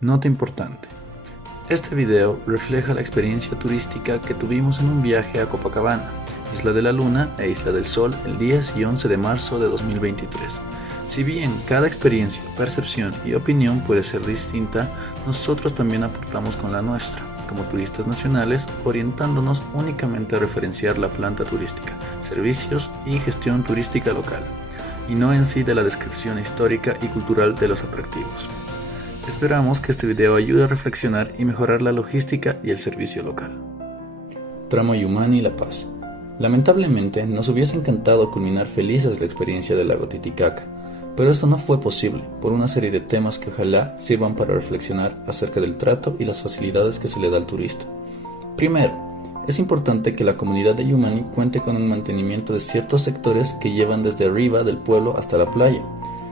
Nota importante. Este video refleja la experiencia turística que tuvimos en un viaje a Copacabana, Isla de la Luna e Isla del Sol el 10 y 11 de marzo de 2023. Si bien cada experiencia, percepción y opinión puede ser distinta, nosotros también aportamos con la nuestra, como turistas nacionales, orientándonos únicamente a referenciar la planta turística, servicios y gestión turística local, y no en sí de la descripción histórica y cultural de los atractivos. Esperamos que este video ayude a reflexionar y mejorar la logística y el servicio local. Tramo Yumani La Paz. Lamentablemente, nos hubiese encantado culminar felices la experiencia del lago Titicaca, pero esto no fue posible por una serie de temas que ojalá sirvan para reflexionar acerca del trato y las facilidades que se le da al turista. Primero, es importante que la comunidad de Yumani cuente con un mantenimiento de ciertos sectores que llevan desde arriba del pueblo hasta la playa.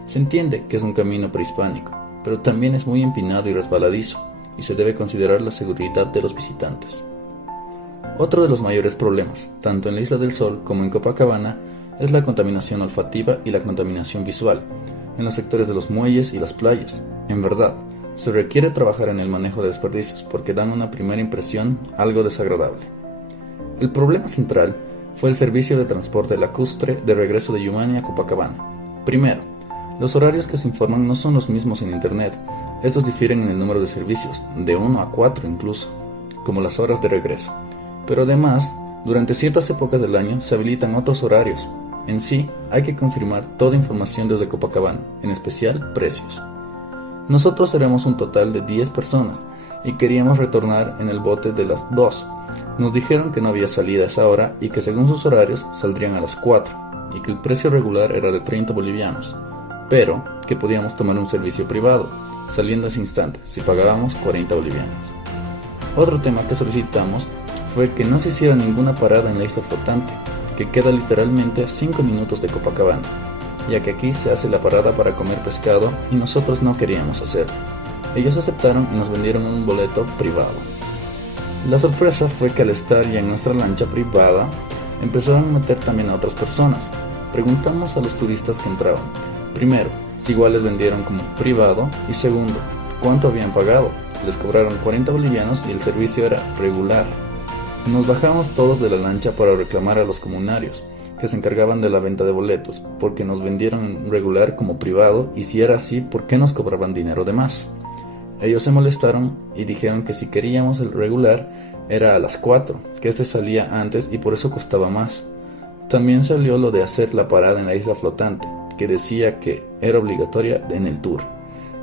Se entiende que es un camino prehispánico, pero también es muy empinado y resbaladizo, y se debe considerar la seguridad de los visitantes. Otro de los mayores problemas, tanto en la Isla del Sol como en Copacabana, es la contaminación olfativa y la contaminación visual, en los sectores de los muelles y las playas. En verdad, se requiere trabajar en el manejo de desperdicios porque dan una primera impresión algo desagradable. El problema central fue el servicio de transporte lacustre de regreso de Yumani a Copacabana. Primero, los horarios que se informan no son los mismos en internet. Estos difieren en el número de servicios, de 1 a 4 incluso, como las horas de regreso. Pero además, durante ciertas épocas del año se habilitan otros horarios. En sí, hay que confirmar toda información desde Copacabana, en especial precios. Nosotros éramos un total de 10 personas y queríamos retornar en el bote de las 2. Nos dijeron que no había salida a esa hora y que según sus horarios saldrían a las 4 y que el precio regular era de 30 bolivianos. Pero que podíamos tomar un servicio privado, saliendo ese instante, si pagábamos 40 bolivianos. Otro tema que solicitamos fue que no se hiciera ninguna parada en la isla flotante, que queda literalmente a 5 minutos de Copacabana, ya que aquí se hace la parada para comer pescado y nosotros no queríamos hacerlo. Ellos aceptaron y nos vendieron un boleto privado. La sorpresa fue que al estar ya en nuestra lancha privada, empezaron a meter también a otras personas. Preguntamos a los turistas que entraban. Primero, si igual les vendieron como privado, y segundo, cuánto habían pagado. Les cobraron 40 bolivianos y el servicio era regular. Nos bajamos todos de la lancha para reclamar a los comunarios, que se encargaban de la venta de boletos, porque nos vendieron en regular como privado, y si era así, ¿por qué nos cobraban dinero de más? Ellos se molestaron y dijeron que si queríamos el regular era a las 4, que este salía antes y por eso costaba más. También salió lo de hacer la parada en la isla flotante, que decía que era obligatoria en el tour.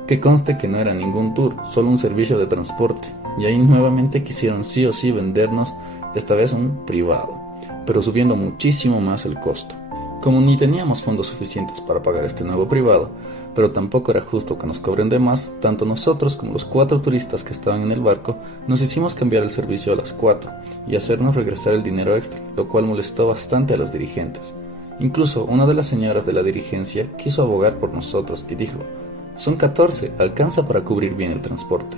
Que conste que no era ningún tour, solo un servicio de transporte, y ahí nuevamente quisieron sí o sí vendernos, esta vez un privado, pero subiendo muchísimo más el costo. Como ni teníamos fondos suficientes para pagar este nuevo privado, pero tampoco era justo que nos cobren de más, tanto nosotros como los 4 turistas que estaban en el barco, nos hicimos cambiar el servicio a las 4 y hacernos regresar el dinero extra, lo cual molestó bastante a los dirigentes. Incluso una de las señoras de la dirigencia quiso abogar por nosotros y dijo: son 14, alcanza para cubrir bien el transporte.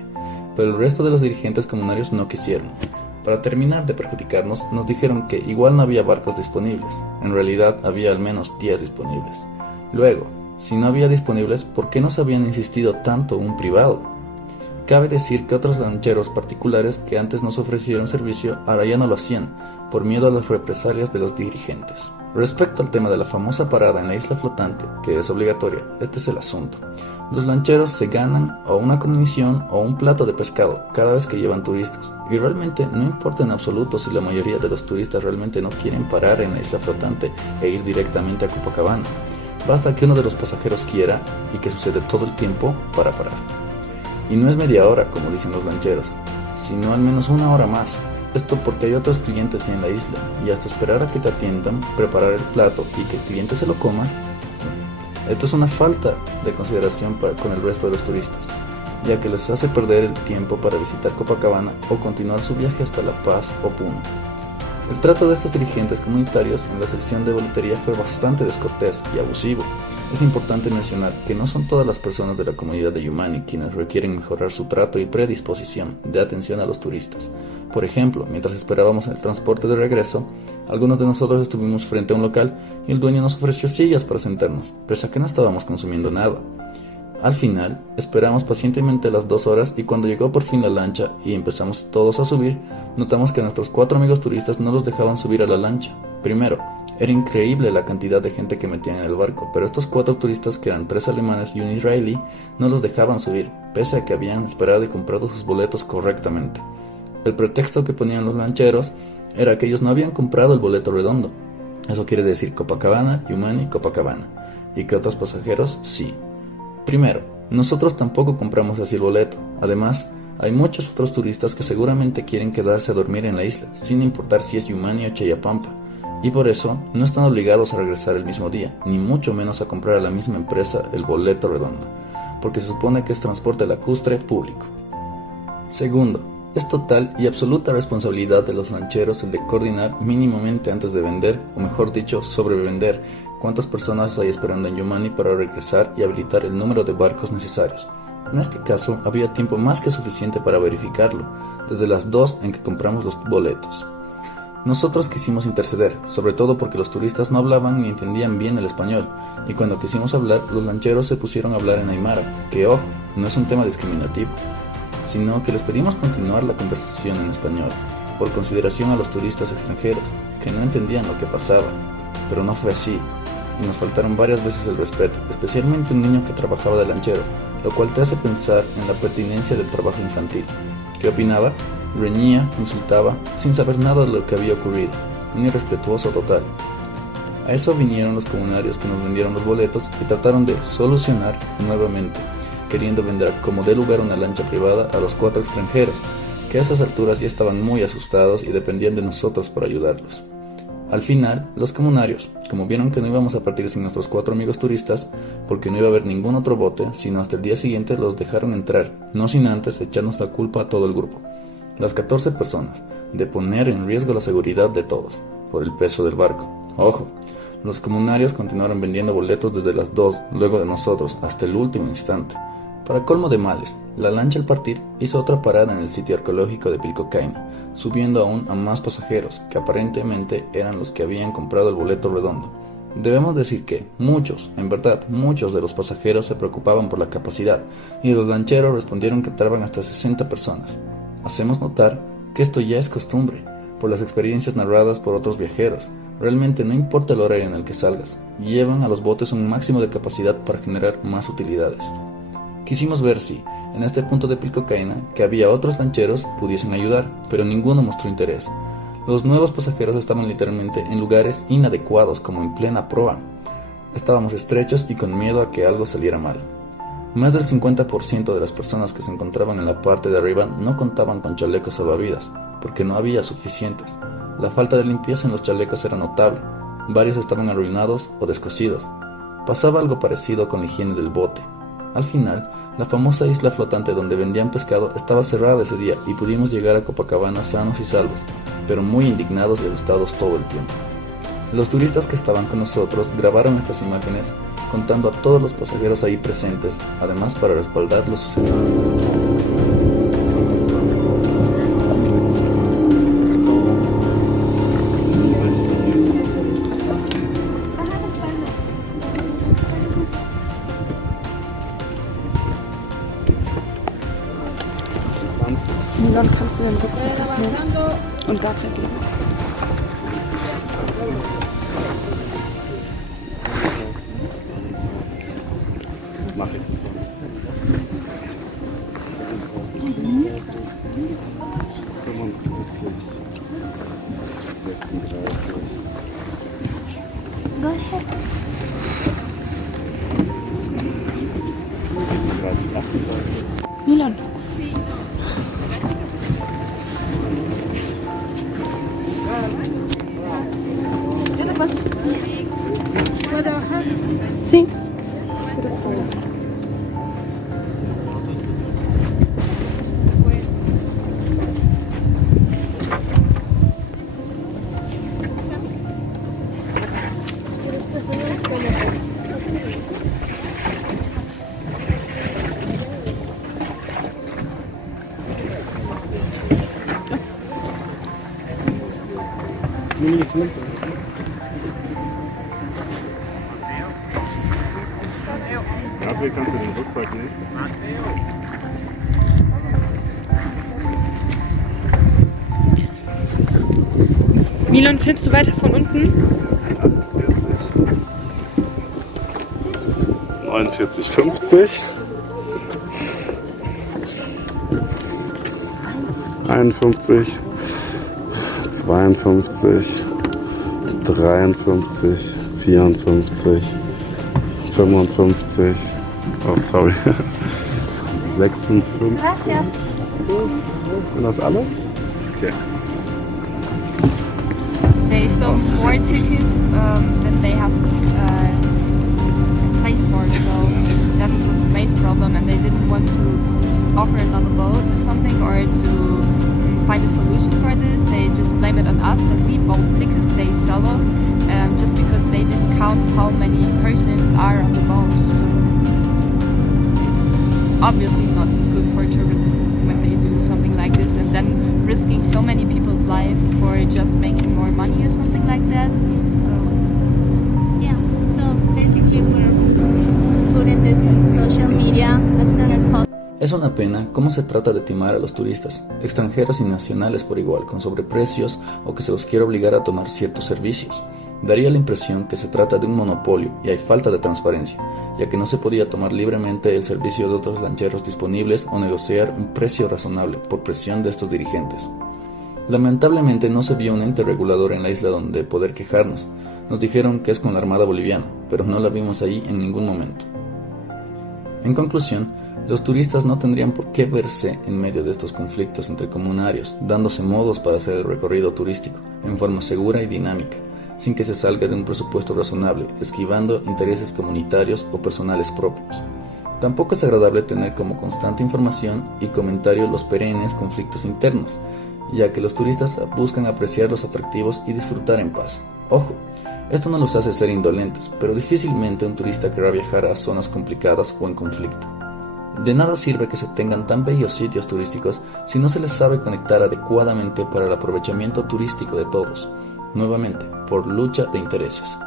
Pero el resto de los dirigentes comunarios no quisieron. Para terminar de perjudicarnos, nos dijeron que igual no había barcos disponibles. En realidad había al menos 10 disponibles. Luego, si no había disponibles, ¿por qué nos habían insistido tanto un privado? Cabe decir que otros lancheros particulares que antes nos ofrecieron servicio ahora ya no lo hacían, por miedo a las represalias de los dirigentes. Respecto al tema de la famosa parada en la isla flotante, que es obligatoria, este es el asunto. Los lancheros se ganan o una comisión o un plato de pescado cada vez que llevan turistas, y realmente no importa en absoluto si la mayoría de los turistas realmente no quieren parar en la isla flotante e ir directamente a Copacabana. Basta que uno de los pasajeros quiera, y que sucede todo el tiempo, para parar. Y no es media hora, como dicen los lancheros, sino al menos una hora más. Esto porque hay otros clientes en la isla, y hasta esperar a que te atiendan, preparar el plato y que el cliente se lo coma, esto es una falta de consideración con el resto de los turistas, ya que les hace perder el tiempo para visitar Copacabana o continuar su viaje hasta La Paz o Puno. El trato de estos dirigentes comunitarios en la sección de boletería fue bastante descortés y abusivo. Es importante mencionar que no son todas las personas de la comunidad de Yumani quienes requieren mejorar su trato y predisposición de atención a los turistas. Por ejemplo, mientras esperábamos el transporte de regreso, algunos de nosotros estuvimos frente a un local y el dueño nos ofreció sillas para sentarnos, pese a que no estábamos consumiendo nada. Al final, esperamos pacientemente las 2 horas y cuando llegó por fin la lancha y empezamos todos a subir, notamos que nuestros 4 amigos turistas no los dejaban subir a la lancha. Primero, era increíble la cantidad de gente que metían en el barco, pero estos 4 turistas, que eran 3 alemanes y un israelí, no los dejaban subir, pese a que habían esperado y comprado sus boletos correctamente. El pretexto que ponían los lancheros era que ellos no habían comprado el boleto redondo. Eso quiere decir Copacabana, Yumani, Copacabana. Y que otros pasajeros sí. Primero, nosotros tampoco compramos así el boleto. Además, hay muchos otros turistas que seguramente quieren quedarse a dormir en la isla, sin importar si es Yumani o Chayapampa. Y por eso, no están obligados a regresar el mismo día, ni mucho menos a comprar a la misma empresa el boleto redondo, porque se supone que es transporte lacustre público. Segundo, es total y absoluta responsabilidad de los lancheros el de coordinar mínimamente antes de vender, o mejor dicho, sobrevender, cuántas personas hay esperando en Yumani para regresar y habilitar el número de barcos necesarios. En este caso, había tiempo más que suficiente para verificarlo, desde las 2 en que compramos los boletos. Nosotros quisimos interceder, sobre todo porque los turistas no hablaban ni entendían bien el español, y cuando quisimos hablar, los lancheros se pusieron a hablar en aymara, que ojo, no es un tema discriminativo, sino que les pedimos continuar la conversación en español, por consideración a los turistas extranjeros, que no entendían lo que pasaba, pero no fue así, y nos faltaron varias veces el respeto, especialmente un niño que trabajaba de lanchero, lo cual te hace pensar en la pertinencia del trabajo infantil. ¿Qué opinaba? Reñía, insultaba, sin saber nada de lo que había ocurrido, un irrespetuoso total. A eso vinieron los comunarios que nos vendieron los boletos y trataron de solucionar nuevamente, queriendo vender como de lugar una lancha privada a los 4 extranjeros, que a esas alturas ya estaban muy asustados y dependían de nosotros para ayudarlos. Al final, los comunarios, como vieron que no íbamos a partir sin nuestros 4 amigos turistas, porque no iba a haber ningún otro bote, sino hasta el día siguiente, los dejaron entrar, no sin antes echarnos la culpa a todo el grupo, las 14 personas, de poner en riesgo la seguridad de todos, por el peso del barco. Ojo, los comunarios continuaron vendiendo boletos desde las 2, luego de nosotros, hasta el último instante. Para colmo de males, la lancha al partir hizo otra parada en el sitio arqueológico de Pilcocaina, subiendo aún a más pasajeros, que aparentemente eran los que habían comprado el boleto redondo. Debemos decir que muchos, en verdad, muchos de los pasajeros se preocupaban por la capacidad, y los lancheros respondieron que entraban hasta 60 personas. Hacemos notar que esto ya es costumbre, por las experiencias narradas por otros viajeros. Realmente no importa el horario en el que salgas, llevan a los botes un máximo de capacidad para generar más utilidades. Quisimos ver si, en este punto de Pilcocaina, que había otros lancheros, pudiesen ayudar, pero ninguno mostró interés. Los nuevos pasajeros estaban literalmente en lugares inadecuados, como en plena proa. Estábamos estrechos y con miedo a que algo saliera mal. Más del 50% de las personas que se encontraban en la parte de arriba no contaban con chalecos salvavidas, porque no había suficientes. La falta de limpieza en los chalecos era notable, varios estaban arruinados o descosidos. Pasaba algo parecido con la higiene del bote. Al final, la famosa isla flotante donde vendían pescado estaba cerrada ese día y pudimos llegar a Copacabana sanos y salvos, pero muy indignados y asustados todo el tiempo. Los turistas que estaban con nosotros grabaron estas imágenes contando a todos los pasajeros ahí presentes, además para respaldar lo sucedido. Milon, kannst du den Rucksack abnehmen und Gabriel geben? Das mache ich sofort. 35, 36. Go ahead. 37, 38. Milon. ¿Qué te pasa? Sí. Ja, Hier kannst du den Rucksack nehmen. Milon, filmst du weiter von unten? 48, 50, 51, 52, 53, 54, 55, oh sorry, 56. Gracias. Sind das alle? Okay. They sold more tickets than they have place for, so that's the main problem, and they didn't want to offer another boat or something, or to find a solution for this. They just blame it on us that we bought tickets, they sell us, just because they didn't count how many persons are on the boat. So it's obviously not good for tourism when they do something like this, and then risking so many people's life for just making more money or something like that. So Yeah, so basically we're putting this on social media as soon as possible. Es una pena cómo se trata de timar a los turistas, extranjeros y nacionales por igual, con sobreprecios o que se los quiere obligar a tomar ciertos servicios. Daría la impresión que se trata de un monopolio y hay falta de transparencia, ya que no se podía tomar libremente el servicio de otros lancheros disponibles o negociar un precio razonable por presión de estos dirigentes. Lamentablemente no se vio un ente regulador en la isla donde poder quejarnos. Nos dijeron que es con la Armada Boliviana, pero no la vimos ahí en ningún momento. En conclusión, los turistas no tendrían por qué verse en medio de estos conflictos entre comunarios, dándose modos para hacer el recorrido turístico en forma segura y dinámica, sin que se salga de un presupuesto razonable, esquivando intereses comunitarios o personales propios. Tampoco es agradable tener como constante información y comentario los perennes conflictos internos, ya que los turistas buscan apreciar los atractivos y disfrutar en paz. Ojo, esto no los hace ser indolentes, pero difícilmente un turista querrá viajar a zonas complicadas o en conflicto. De nada sirve que se tengan tan bellos sitios turísticos si no se les sabe conectar adecuadamente para el aprovechamiento turístico de todos, nuevamente, por lucha de intereses.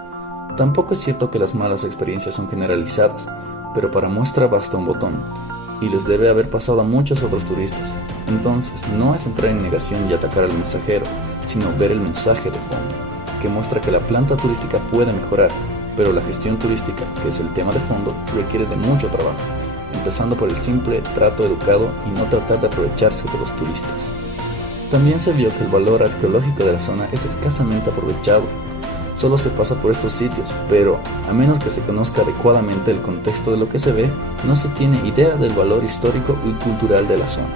Tampoco es cierto que las malas experiencias son generalizadas, pero para muestra basta un botón, y les debe haber pasado a muchos otros turistas. Entonces, no es entrar en negación y atacar al mensajero, sino ver el mensaje de fondo, que muestra que la planta turística puede mejorar, pero la gestión turística, que es el tema de fondo, requiere de mucho trabajo, empezando por el simple trato educado y no tratar de aprovecharse de los turistas. También se vio que el valor arqueológico de la zona es escasamente aprovechado. Solo se pasa por estos sitios, pero a menos que se conozca adecuadamente el contexto de lo que se ve, no se tiene idea del valor histórico y cultural de la zona.